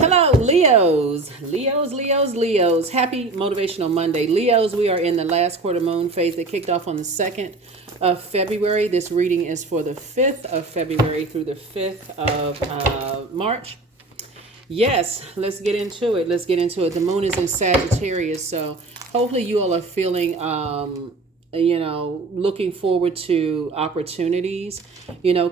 Hello, Leos. Leos. Happy Motivational Monday. Leos, we are in the last quarter moon phase that kicked off on the 2nd of February. This reading is for the 5th of February through the 5th of March. Yes, let's get into it. The moon is in Sagittarius, so hopefully you all are feeling looking forward to opportunities,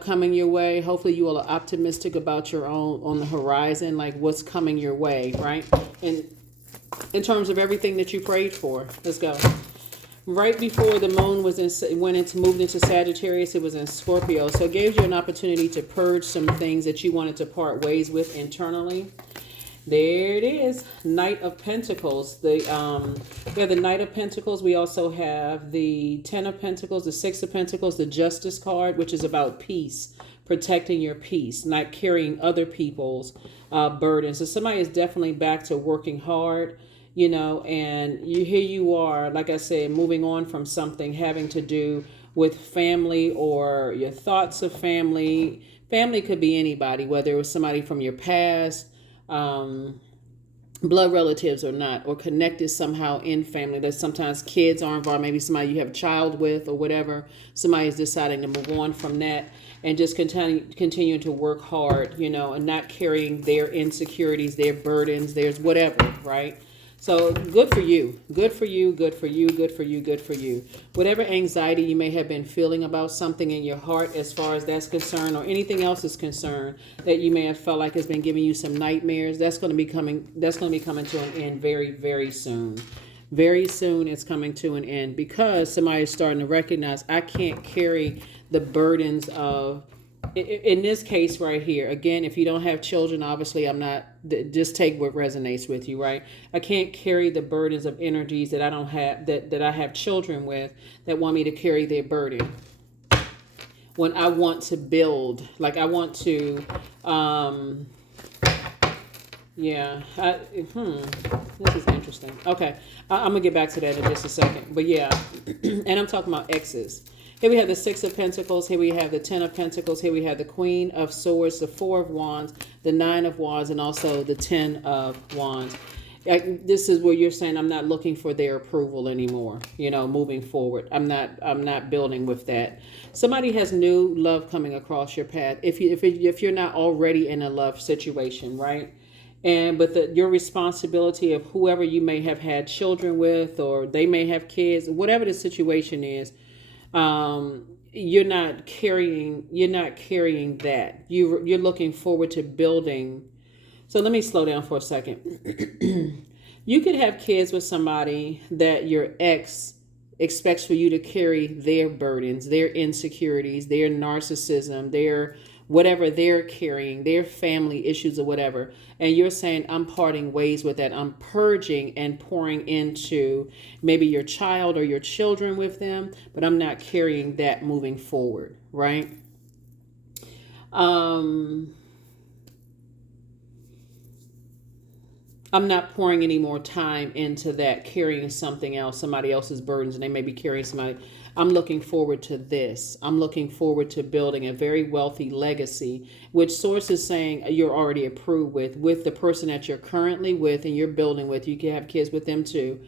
coming your way. Hopefully you all are optimistic about your own on the horizon, like what's coming your way, right? And in terms of everything that you prayed for. Let's go. Right before the moon moved into Sagittarius, it was in Scorpio. So it gave you an opportunity to purge some things that you wanted to part ways with internally. There it is, Knight of Pentacles. We have the Knight of Pentacles. We also have the Ten of Pentacles, the Six of Pentacles, the Justice card, which is about peace, protecting your peace, not carrying other people's burdens. So somebody is definitely back to working hard, and here you are, like I said, moving on from something having to do with family or your thoughts of family. Family could be anybody, whether it was somebody from your past, blood relatives or not, or connected somehow in family. That sometimes kids are involved, maybe somebody you have a child with or whatever. Somebody is deciding to move on from that and just continuing to work hard, and not carrying their insecurities, their burdens, there's whatever, right? So good for you. Whatever anxiety you may have been feeling about something in your heart as far as that's concerned, or anything else is concerned that you may have felt like has been giving you some nightmares, that's going to be coming to an end very, very soon. Very soon it's coming to an end, because somebody is starting to recognize, I can't carry the burdens of, in this case right here, again, if you don't have children, obviously I'm not, just take what resonates with you, right? I can't carry the burdens of energies that I don't have, that I have children with, that want me to carry their burden. When I want to build, like I want to, this is interesting. Okay, I'm gonna get back to that in just a second, but yeah, and I'm talking about exes. Here we have the Six of Pentacles. Here we have the Ten of Pentacles. Here we have the Queen of Swords, the Four of Wands, the Nine of Wands, and also the Ten of Wands. This is where you're saying, I'm not looking for their approval anymore, moving forward. I'm not building with that. Somebody has new love coming across your path. If you're not already in a love situation, right? But your responsibility of whoever you may have had children with, or they may have kids, whatever the situation is, you're not carrying that. You're looking forward to building. So let me slow down for a second. You could have kids with somebody that your ex expects for you to carry their burdens, their insecurities, their narcissism, their whatever they're carrying, their family issues or whatever. And you're saying, I'm parting ways with that. I'm purging and pouring into maybe your child or your children with them, but I'm not carrying that moving forward, right? I'm not pouring any more time into that, carrying something else, somebody else's burdens, and they may be carrying somebody. I'm looking forward to this. I'm looking forward to building a very wealthy legacy, which source is saying you're already approved with the person that you're currently with and you're building with. You can have kids with them too.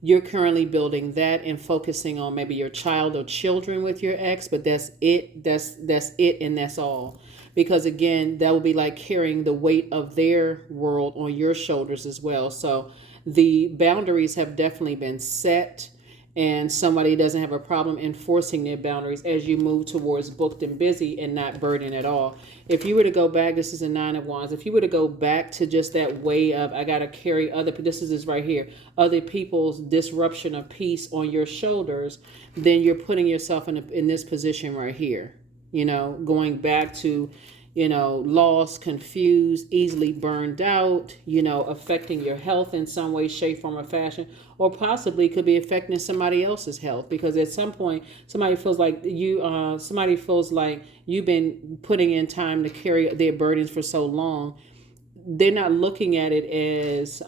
You're currently building that and focusing on maybe your child or children with your ex, but that's it. That's it, and that's all. Because again, that will be like carrying the weight of their world on your shoulders as well. So the boundaries have definitely been set, and somebody doesn't have a problem enforcing their boundaries as you move towards booked and busy and not burdened at all. If you were to go back, this is a Nine of Wands. If you were to go back to just that way of, I got to carry this is right here, other people's disruption of peace on your shoulders, then you're putting yourself in this position right here. Going back to, lost, confused, easily burned out, affecting your health in some way, shape, form, or fashion, or possibly could be affecting somebody else's health, because at some point somebody feels like you've been putting in time to carry their burdens for so long. They're not looking at it as,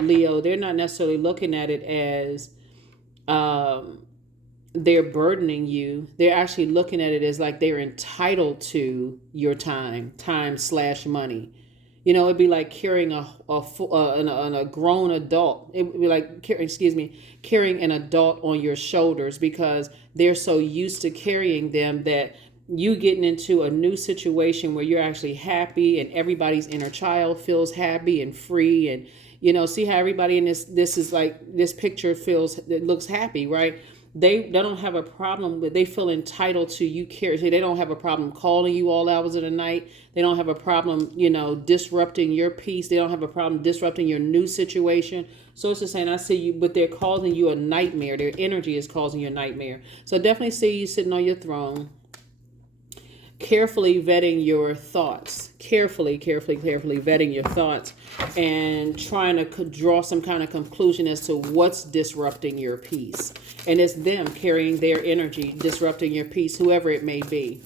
Leo, they're not necessarily looking at it as, they're burdening you. They're actually looking at it as like they're entitled to your time/money. You know, it'd be like carrying a grown adult. It would be like, carrying an adult on your shoulders, because they're so used to carrying them that you getting into a new situation where you're actually happy and everybody's inner child feels happy and free. And, you know, see how everybody in this is like, this picture feels, it looks happy, right? They don't have a problem with, they feel entitled to you care. They don't have a problem calling you all hours of the night. They don't have a problem, you know, disrupting your peace. They don't have a problem disrupting your new situation. So it's just saying, I see you, but they're causing you a nightmare. Their energy is causing you a nightmare. So I definitely see you sitting on your throne, carefully vetting your thoughts, carefully vetting your thoughts, and trying to draw some kind of conclusion as to what's disrupting your peace. And it's them carrying their energy, disrupting your peace, whoever it may be.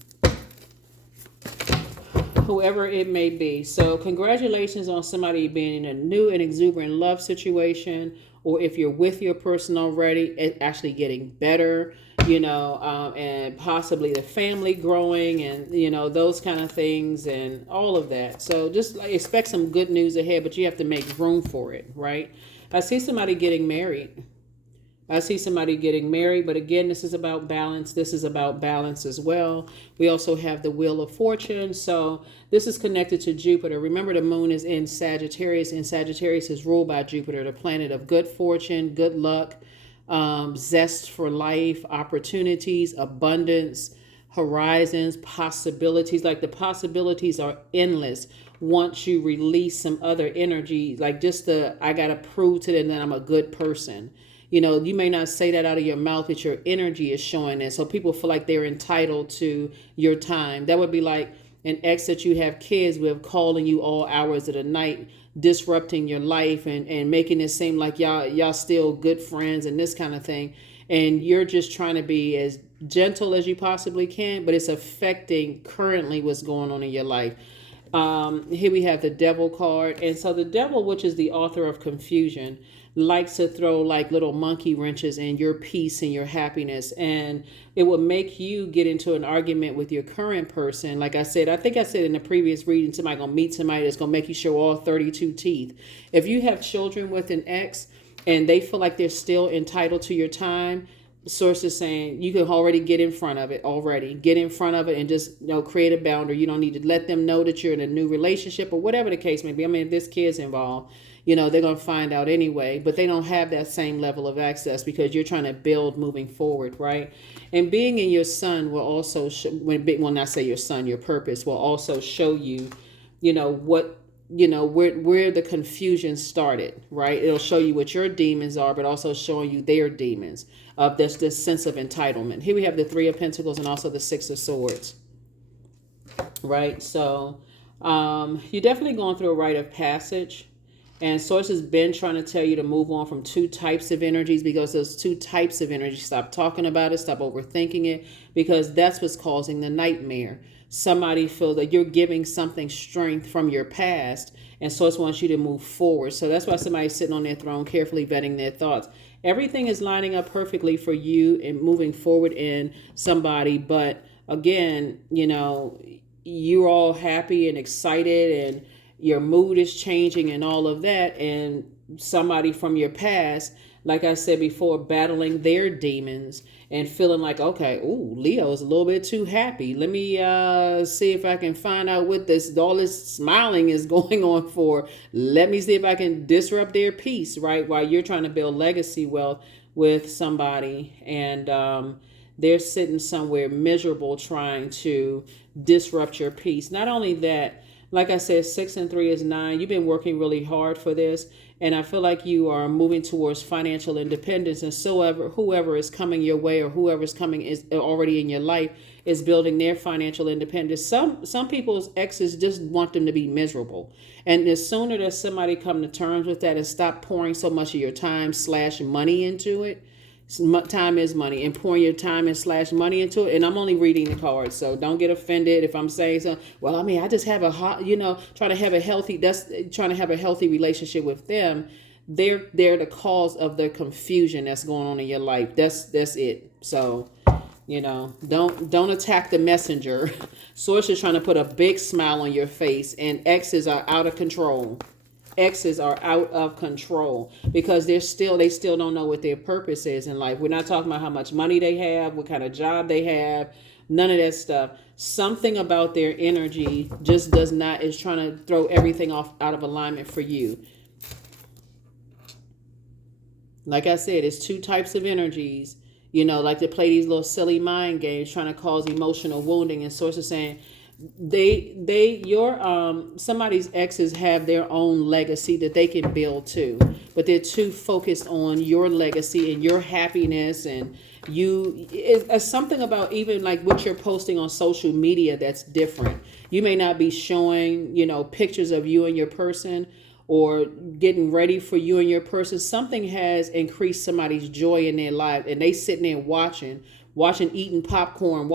Whoever it may be. So congratulations on somebody being in a new and exuberant love situation, or if you're with your person already, it actually getting better, you know, and possibly the family growing, and, you know, those kind of things and all of that. So just like, expect some good news ahead, but you have to make room for it, right? I see somebody getting married. But again, this is about balance. This is about balance as well. We also have the Wheel of Fortune. So this is connected to Jupiter. Remember, the moon is in Sagittarius, and Sagittarius is ruled by Jupiter, the planet of good fortune, good luck, zest for life, opportunities, abundance, horizons, possibilities. Like, the possibilities are endless once you release some other energy, like just I got to prove to them that I'm a good person. You know, you may not say that out of your mouth, but your energy is showing it. So people feel like they're entitled to your time. That would be like an ex that you have kids with calling you all hours of the night, disrupting your life and making it seem like y'all still good friends and this kind of thing. And you're just trying to be as gentle as you possibly can, but it's affecting currently what's going on in your life. Here we have the Devil card. And so the Devil, which is the author of confusion, likes to throw like little monkey wrenches in your peace and your happiness. And it will make you get into an argument with your current person. Like I said, I think I said in the previous reading, somebody going to meet somebody that's going to make you show all 32 teeth. If you have children with an ex and they feel like they're still entitled to your time, sources saying you can already get in front of it and just, you know, create a boundary. You don't need to let them know that you're in a new relationship or whatever the case may be. I mean, if this kid's involved, you know, they're going to find out anyway, but they don't have that same level of access because you're trying to build moving forward, right? And being in your sun will also, when I say your sun, your purpose will also show you, you know, what, you know, where the confusion started, right? It'll show you what your demons are, but also showing you their demons of this sense of entitlement. Here we have the Three of Pentacles and also the Six of Swords, right? So you're definitely going through a rite of passage. And Source has been trying to tell you to move on from two types of energies, because those two types of energy, stop talking about it, stop overthinking it, because that's what's causing the nightmare. Somebody feels that you're giving something strength from your past, and Source wants you to move forward. So that's why somebody's sitting on their throne, carefully vetting their thoughts. Everything is lining up perfectly for you and moving forward in somebody. But again, you know, you're all happy and excited and your mood is changing and all of that. And somebody from your past, like I said before, battling their demons and feeling like, okay, ooh, Leo's a little bit too happy. Let me see if I can find out what all this smiling is going on for. Let me see if I can disrupt their peace, right? While you're trying to build legacy wealth with somebody, and they're sitting somewhere miserable trying to disrupt your peace. Not only that, like I said, 6 and 3 is 9. You've been working really hard for this. And I feel like you are moving towards financial independence. And so whoever is coming your way, or whoever's coming is already in your life, is building their financial independence. Some people's exes just want them to be miserable. And the sooner that somebody come to terms with that and stop pouring so much of your time / money into it. Time is money, and pouring your time and / money into it. And I'm only reading the cards, so don't get offended if I'm saying something. Well, I mean, I just have trying to have a healthy relationship with them. They're the cause of the confusion that's going on in your life. That's it. So You know, don't attack the messenger. Source is trying to put a big smile on your face, and exes are out of control. Exes are out of control because they still don't know what their purpose is in life. We're not talking about how much money they have, what kind of job they have, none of that stuff. Something about their energy just is trying to throw everything off out of alignment for you. Like I said, it's two types of energies. You know, like to play these little silly mind games trying to cause emotional wounding. And Source is saying somebody's exes have their own legacy that they can build too, but they're too focused on your legacy and your happiness, and it's something about even like what you're posting on social media that's different. You may not be showing, you know, pictures of you and your person, or getting ready for you and your person. Something has increased somebody's joy in their life, and they sitting there watching, eating popcorn,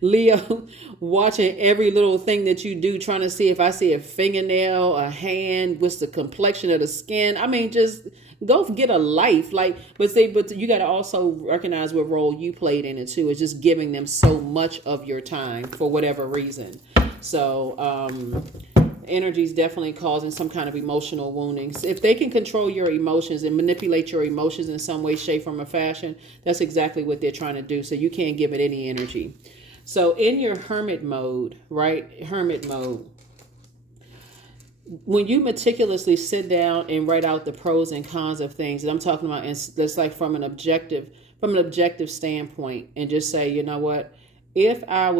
Leo, watching every little thing that you do, trying to see if I see a fingernail, a hand, what's the complexion of the skin. I mean, just go get a life. Like, but you got to also recognize what role you played in it too. It's just giving them so much of your time for whatever reason. So, energy is definitely causing some kind of emotional woundings. If they can control your emotions and manipulate your emotions in some way, shape, form, or fashion, that's exactly what they're trying to do. So you can't give it any energy. So in your hermit mode, right? Hermit mode. When you meticulously sit down and write out the pros and cons of things, and I'm talking about, that's like from an objective standpoint, and just say, you know what? If I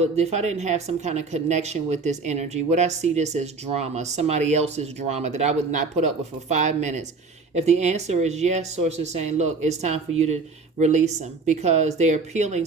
didn't have some kind of connection with this energy, would I see this as drama, somebody else's drama that I would not put up with for 5 minutes? If the answer is yes, Source is saying, look, it's time for you to release them, because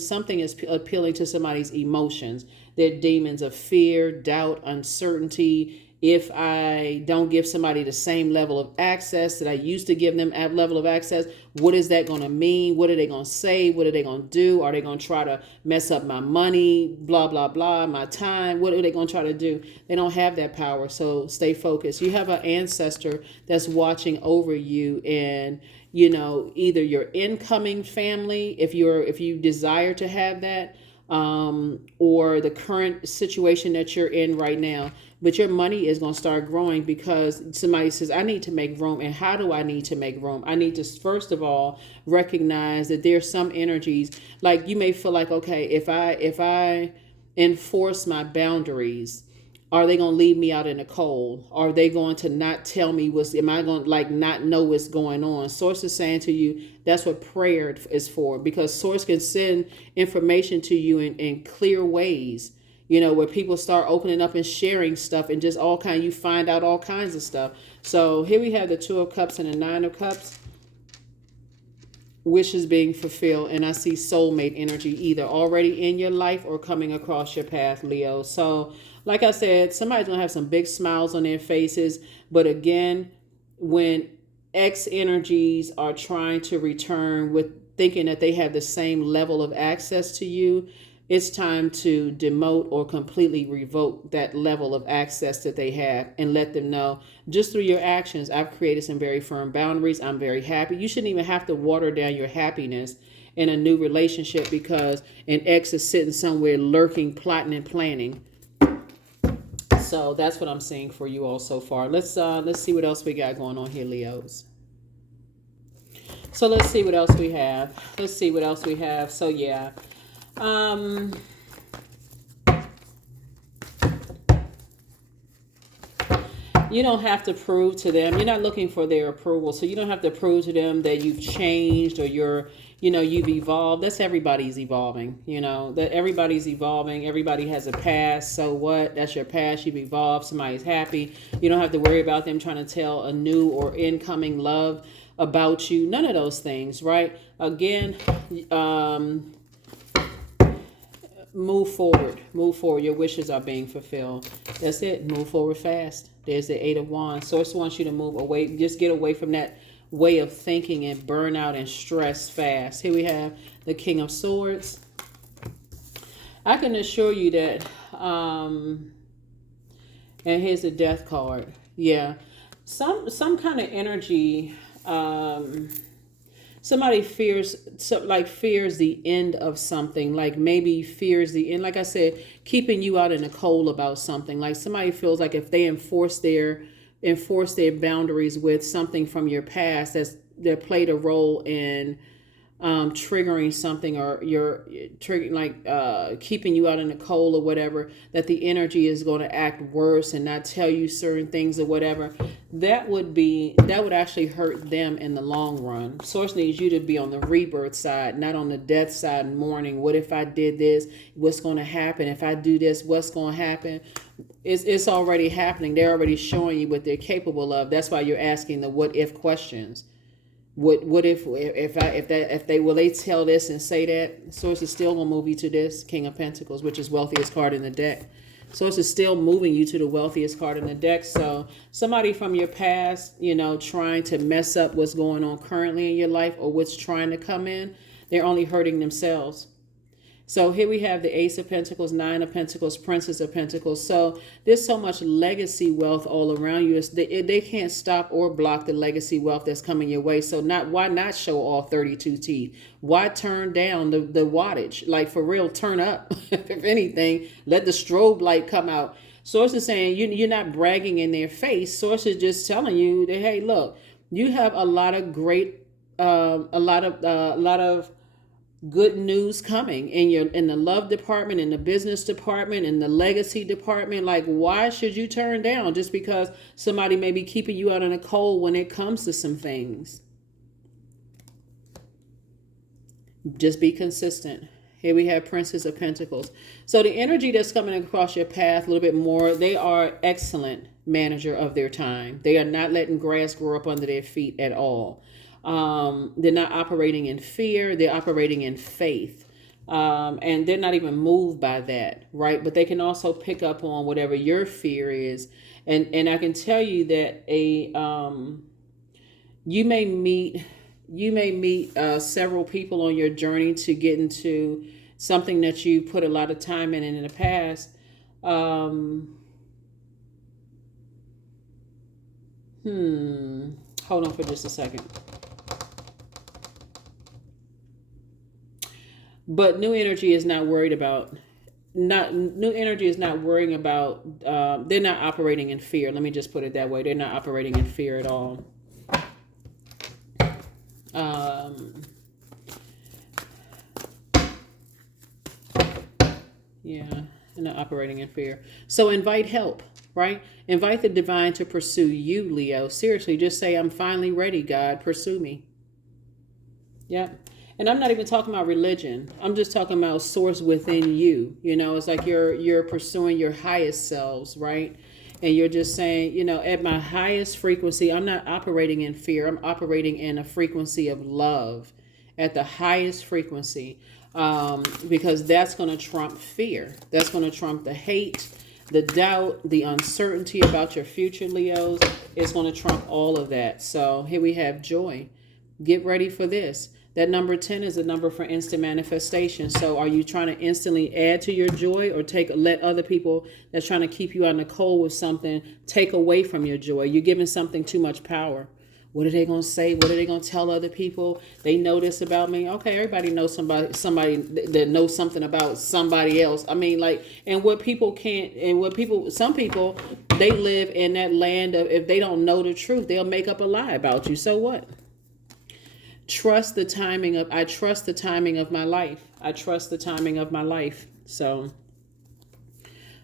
something is appealing to somebody's emotions. They're demons of fear, doubt, uncertainty. If I don't give somebody the same level of access that I used to give them at level of access, what is that going to mean? What are they going to say? What are they going to do? Are they going to try to mess up my money, blah, blah, blah, my time? What are they going to try to do? They don't have that power. So stay focused. You have an ancestor that's watching over you, and you know, either your incoming family, if you desire to have that, or the current situation that you're in right now. But your money is going to start growing because somebody says, I need to make room. And how do I need to make room? I need to, first of all, recognize that there's some energies, like you may feel like, okay, if I enforce my boundaries, are they going to leave me out in the cold? Are they going to not tell me am I going to like not know what's going on? Source is saying to you, that's what prayer is for, because Source can send information to you in clear ways, you know, where people start opening up and sharing stuff, and just you find out all kinds of stuff. So here we have the 2 of Cups and the 9 of Cups. Wishes being fulfilled, and I see soulmate energy either already in your life or coming across your path, Leo. So like I said, somebody's gonna have some big smiles on their faces. But again, when ex energies are trying to return with thinking that they have the same level of access to you, it's time to demote or completely revoke that level of access that they have, and let them know just through your actions, I've created some very firm boundaries. I'm very happy. You shouldn't even have to water down your happiness in a new relationship because an ex is sitting somewhere lurking, plotting, and planning. So that's what I'm seeing for you all so far. Let's see what else we got going on here, Leos. So let's see what else we have. So yeah. You don't have to prove to them. You're not looking for their approval. So you don't have to prove to them that you've changed or you've evolved. That's everybody's evolving. You know, that everybody's evolving. Everybody has a past. So what? That's your past. You've evolved. Somebody's happy. You don't have to worry about them trying to tell a new or incoming love about you. None of those things, right? Again, move forward. Your wishes are being fulfilled. That's it. Move forward fast. There's the 8 of Wands. Source wants you to move away. Just get away from that way of thinking and burn out and stress fast. Here we have the King of Swords. I can assure you that, and here's the Death card. Yeah. Some kind of energy, somebody fears, fears the end of something, like maybe fears the end, like I said, keeping you out in the cold about something. Like somebody feels like if they enforce their boundaries with something from your past that played a role in triggering something, or you're triggering, keeping you out in the cold or whatever, that the energy is going to act worse and not tell you certain things or whatever, that would actually hurt them in the long run. Source needs you to be on the rebirth side, not on the death side and mourning. What if I did this? What's going to happen? If I do this, what's going to happen? It's already happening. They're already showing you what they're capable of. That's why you're asking the what if questions. What if they will they tell this and say that? Source is still gonna move you to this King of Pentacles, which is wealthiest card in the deck. Source is still moving you to the wealthiest card in the deck. So somebody from your past, trying to mess up what's going on currently in your life or what's trying to come in, they're only hurting themselves. So here we have the Ace of Pentacles, Nine of Pentacles, Princess of Pentacles. So there's so much legacy wealth all around you. They can't stop or block the legacy wealth that's coming your way. So why not show all 32 teeth? Why turn down the wattage? Like for real, turn up. If anything, let the strobe light come out. Source is saying you're not bragging in their face. Source is just telling you that, hey, look, you have a lot of great, a lot of good news coming in the love department, in the business department, in the legacy department. Like, why should you turn down just because somebody may be keeping you out in the cold when it comes to some things? Just be consistent. Here we have Princess of Pentacles. So the energy that's coming across your path a little bit more, they are excellent manager of their time. They are not letting grass grow up under their feet at all. They're not operating in fear. They're operating in faith. And they're not even moved by that, right? But they can also pick up on whatever your fear is. And I can tell you that you may meet several people on your journey to get into something that you put a lot of time in the past. Hold on for just a second. But new energy is not worried about, they're not operating in fear. Let me just put it that way. They're not operating in fear at all. Yeah, they're not operating in fear. So invite help, right? Invite the divine to pursue you, Leo. Seriously, just say, I'm finally ready, God. Pursue me. Yep. And I'm not even talking about religion. I'm just talking about source within you. It's like you're pursuing your highest selves, right? And you're just saying, at my highest frequency, I'm not operating in fear. I'm operating in a frequency of love at the highest frequency, because that's going to trump fear. That's going to trump the hate, the doubt, the uncertainty about your future, Leos. It's going to trump all of that. So here we have joy. Get ready for this. That number 10 is a number for instant manifestation. So are you trying to instantly add to your joy, or let other people that's trying to keep you out in the cold with something take away from your joy? You're giving something too much power. What are they going to say? What are they going to tell other people? They know this about me. Okay, everybody knows somebody that knows something about somebody else. I mean, some people, they live in that land of, if they don't know the truth, they'll make up a lie about you. So what? I trust the timing of my life. I trust the timing of my life. So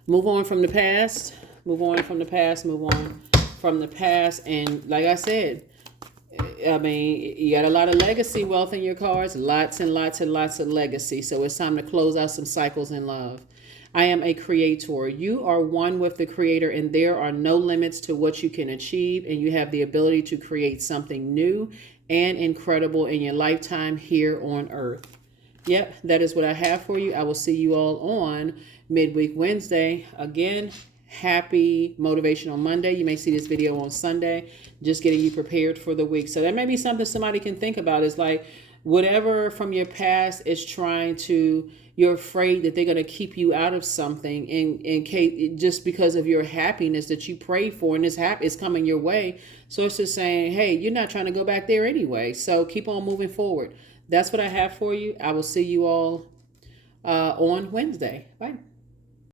move on from the past. Move on from the past. And like I said, I mean, you got a lot of legacy wealth in your cards. Lots and lots and lots of legacy. So it's time to close out some cycles in love. I am a creator. You are one with the creator, and there are no limits to what you can achieve. And you have the ability to create something new and incredible in your lifetime here on earth. Yep, that is what I have for you. I will see you all on Midweek Wednesday. Again, happy Motivational Monday. You may see this video on Sunday, just getting you prepared for the week. So that may be something somebody can think about. Is like, whatever from your past is trying to you're afraid that they're going to keep you out of something in case, just because of your happiness that you pray for, and it's coming your way. So it's just saying, hey, you're not trying to go back there anyway. So keep on moving forward. That's what I have for you. I will see you all on Wednesday. Bye.